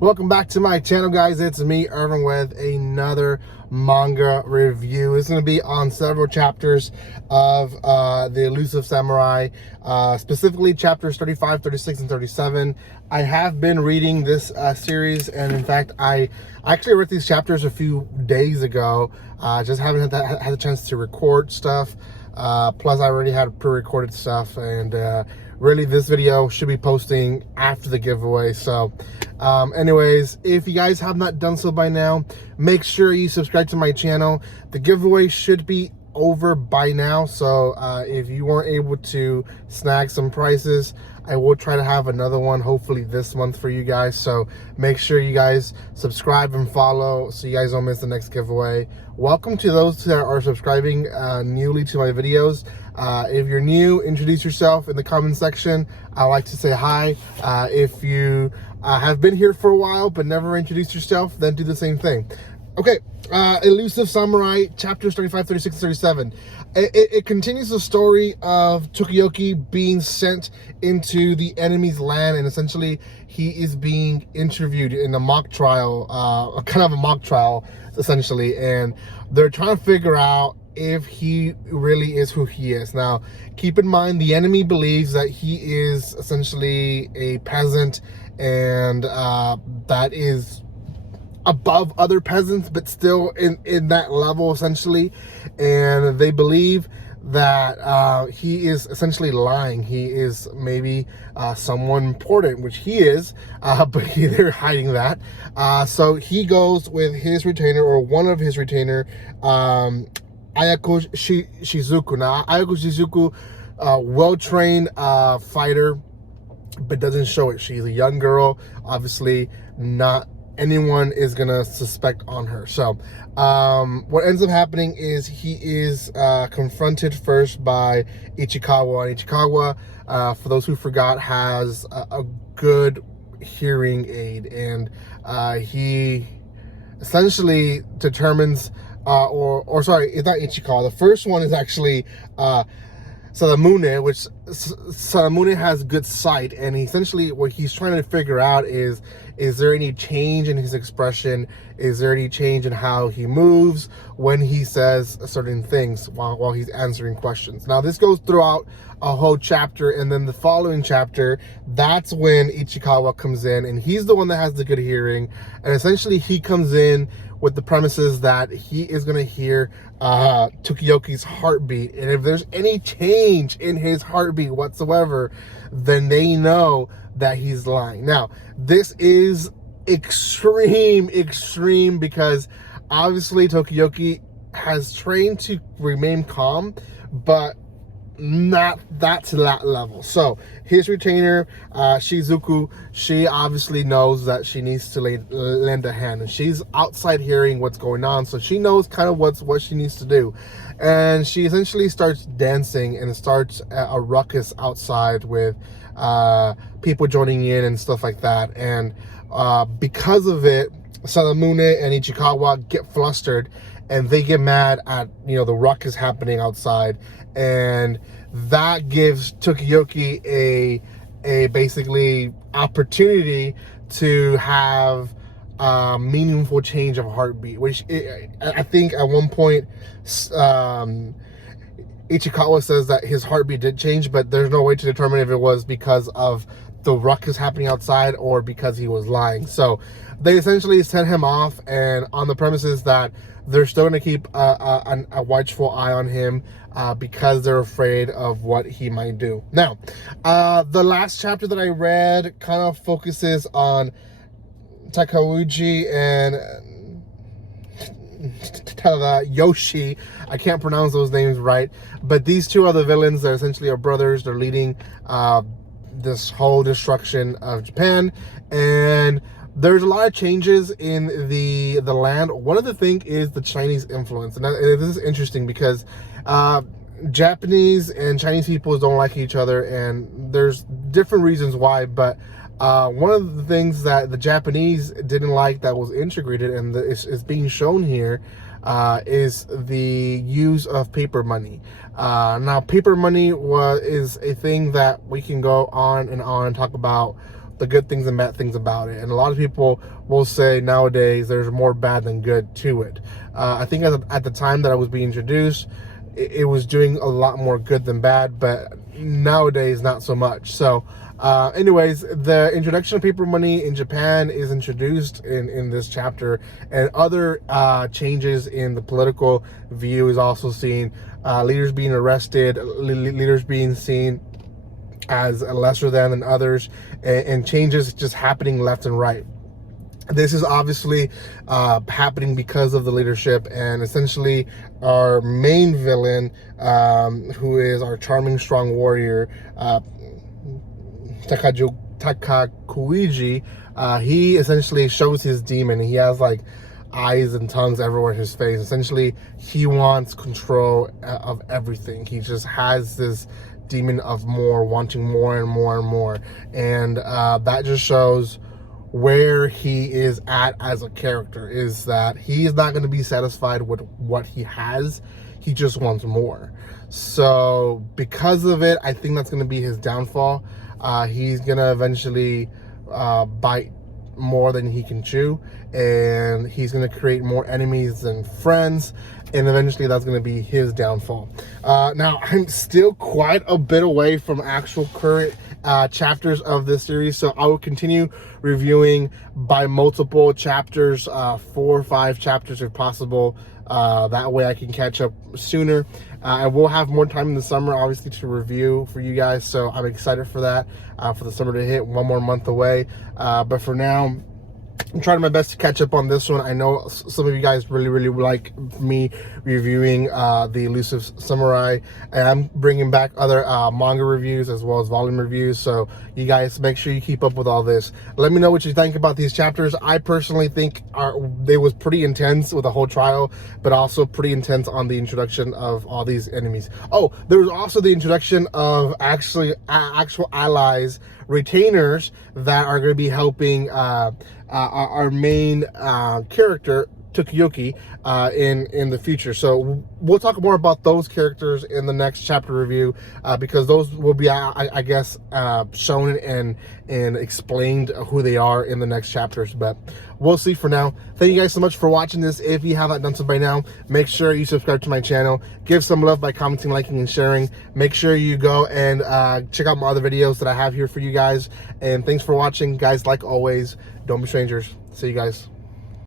Welcome back to my channel, guys. It's me, Irvin, with another manga review. It's going to be on several chapters of the Elusive Samurai, specifically chapters 35, 36, and 37. I have been reading this series, and in fact, I actually read these chapters a few days ago. Just haven't had the chance to record stuff. Plus, I already had pre-recorded stuff, and really this video should be posting after the giveaway. So anyways, if you guys have not done so by now, make sure you subscribe to my channel. The giveaway should be over by now, so if you weren't able to snag some prizes, I will try to have another one hopefully this month for you guys. So make sure you guys subscribe and follow so you guys don't miss the next giveaway. Welcome to those that are subscribing newly to my videos. If you're new, introduce yourself in the comment section. I like to say hi. If you have been here for a while but never introduced yourself, then do the same thing. Okay, Elusive Samurai, chapters 35, 36, and 37. It continues the story of Tokiyoki being sent into the enemy's land, and essentially he is being interviewed in a mock trial, kind of a mock trial, essentially, and they're trying to figure out if he really is who he is. Now, keep in mind, the enemy believes that he is essentially a peasant, and that is above other peasants, but still in that level, essentially. And they believe that he is essentially lying. He is maybe someone important, which he is, but they're hiding that. So he goes with his retainer, or one of his retainer, Ayako Shizuku. Now, Ayako Shizuku, well-trained fighter, but doesn't show it. She's a young girl, obviously not anyone is gonna suspect on her. So what ends up happening is he is confronted first by Ichikawa. And Ichikawa, for those who forgot, has a good hearing aid, and he essentially determines or sorry, it's not Ichikawa. The first one is actually Sadamune, which Sadamune has good sight, and essentially what he's trying to figure out is there any change in his expression? Is there any change in how he moves when he says certain things while he's answering questions? Now, this goes throughout a whole chapter, and then the following chapter, that's when Ichikawa comes in, and he's the one that has the good hearing, and essentially he comes in with the premises that he is going to hear Tokiyoki's heartbeat, and if there's any change in his heartbeat whatsoever, then they know that he's lying. Now, this is extreme because obviously Tokiyoki has trained to remain calm, but not that to that level. So his retainer, Shizuku, she obviously knows that she needs to lend a hand, and she's outside hearing what's going on, so she knows kind of what she needs to do. And she essentially starts dancing and starts a ruckus outside with people joining in and stuff like that. And because of it, Sadamune and Ichikawa get flustered, and they get mad at, you know, the ruckus happening outside, and that gives Tokiyoki a basically opportunity to have a meaningful change of heartbeat, which I think at one point Ichikawa says that his heartbeat did change, but there's no way to determine if it was because of the ruckus happening outside or because he was lying. So they essentially sent him off, and on the premises that they're still going to keep a watchful eye on him because they're afraid of what he might do. Now, the last chapter that I read kind of focuses on Takauji and Yoshi. I can't pronounce those names right, but these two are the villains. They're essentially our brothers. They're leading this whole destruction of Japan, and there's a lot of changes in the land. One of the things is the Chinese influence, and this is interesting because Japanese and Chinese people don't like each other, and there's different reasons why, but one of the things that the Japanese didn't like that was integrated and is being shown here is the use of paper money. Now, paper money is a thing that we can go on and talk about the good things and bad things about it. And a lot of people will say nowadays there's more bad than good to it. I think at the time that I was being introduced, it was doing a lot more good than bad, but nowadays not so much. So anyways, the introduction of paper money in Japan is introduced in this chapter, and other changes in the political view is also seen. Leaders being arrested, leaders being seen as lesser than others, and changes just happening left and right. This is obviously happening because of the leadership, and essentially our main villain, who is our charming, strong warrior, Takakuiji, he essentially shows his demon. He has like eyes and tongues everywhere in his face. Essentially, he wants control of everything. He just has this demon of more, wanting more and more and more, and that just shows where he is at as a character, is that he is not going to be satisfied with what he has. He just wants more. So because of it, I think that's going to be his downfall. He's going to eventually bite more than he can chew, and he's going to create more enemies than friends, and eventually that's going to be his downfall. Now, I'm still quite a bit away from actual current chapters of this series, so I will continue reviewing by multiple chapters, 4 or 5 chapters if possible. That way I can catch up sooner. I will have more time in the summer, obviously, to review for you guys, so I'm excited for that, for the summer to hit, 1 more month away. But for now, I'm trying my best to catch up on this one. I know some of you guys really like me reviewing the Elusive Samurai, and I'm bringing back other manga reviews as well as volume reviews, so you guys make sure you keep up with all this. Let me know what you think about these chapters. I personally think they was pretty intense with the whole trial, but also pretty intense on the introduction of all these enemies. Oh, there was also the introduction of actual allies, retainers that are going to be helping our main character Tokiyuki in the future. So we'll talk more about those characters in the next chapter review, because those will be, I guess, shown and explained who they are in the next chapters. But we'll see. For now, thank you guys so much for watching this. If you haven't done so by now, make sure you subscribe to my channel, give some love by commenting, liking, and sharing. Make sure you go and check out my other videos that I have here for you guys. And thanks for watching, guys. Like always, don't be strangers. See you guys.